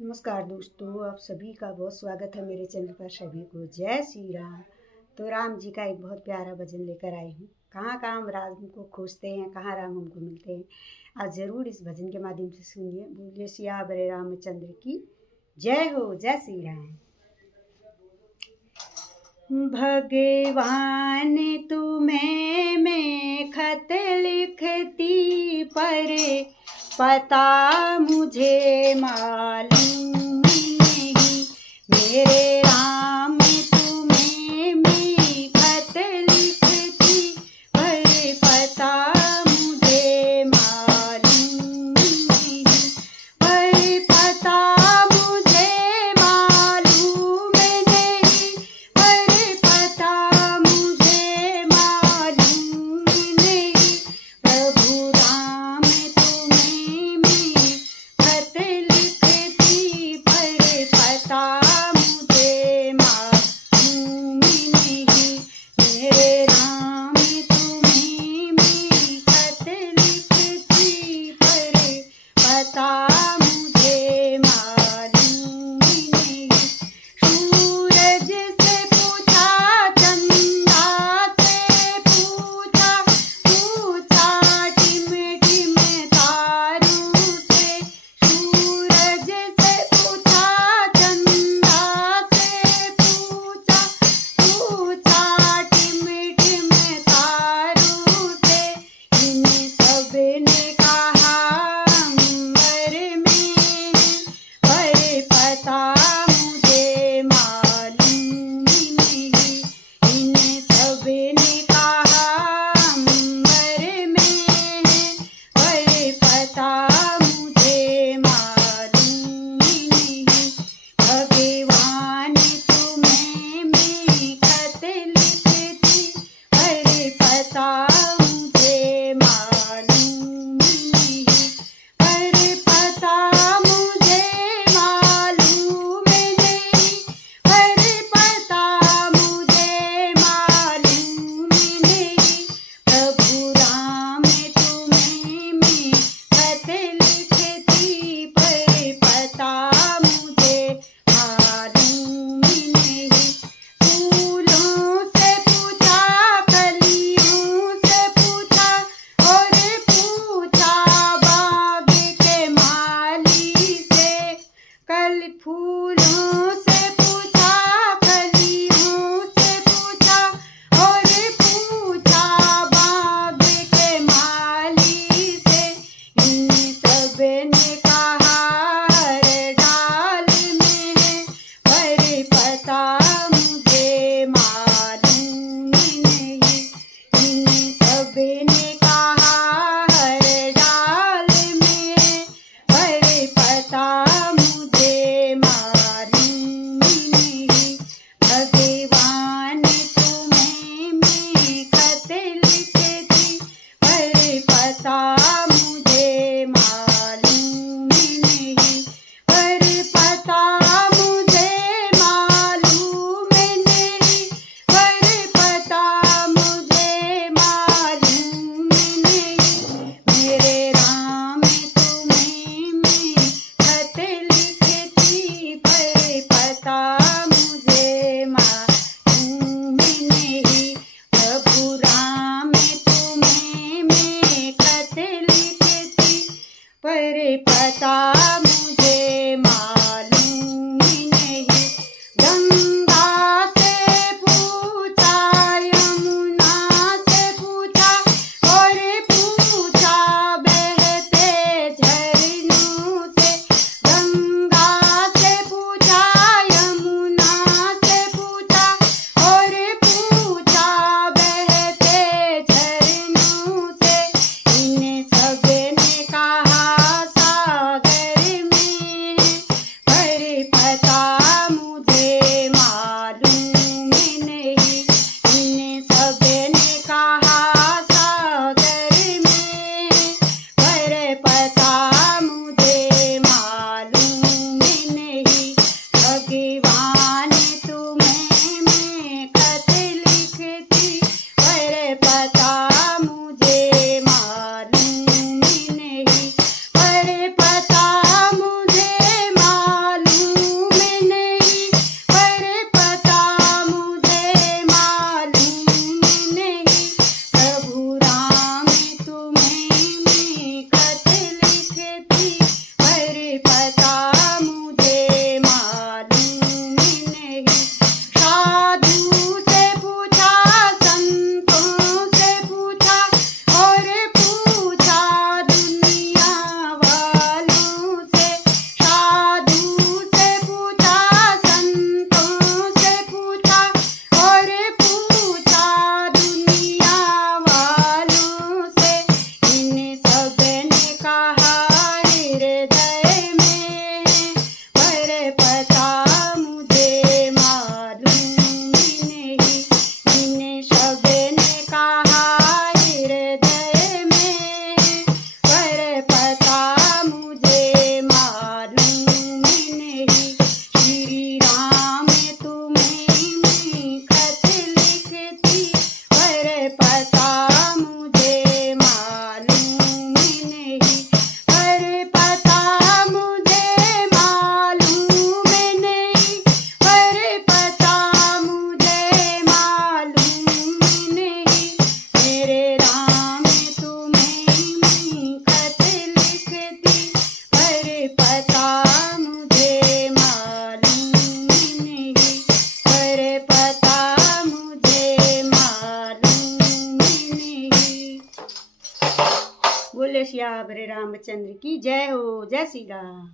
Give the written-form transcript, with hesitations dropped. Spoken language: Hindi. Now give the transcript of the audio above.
नमस्कार दोस्तों, आप सभी का बहुत स्वागत है मेरे चैनल पर। सभी को जय श्री राम। तो राम जी का एक बहुत प्यारा भजन लेकर आई हूँ। कहाँ कहाँ हम राम को खोजते हैं, कहाँ राम हमको मिलते हैं। आज ज़रूर इस भजन के माध्यम से सुनिए। बोलिए सियावर रामचंद्र की जय हो, जय श्री राम। भगवान तुम्हें मैं खत लिखती, पर पता मुझे मालूम नहीं। मेरे राम तुम्हें मैं खत लिखती, पर पता मुझे मालूम नहीं। पर पता मुझे मालूम नहीं। पर पता मुझे मालूम नहीं। प्रभु राम तुम्हें मैं खत लिखती, सियावर रामचंद्र की जय हो। जय श्री राम।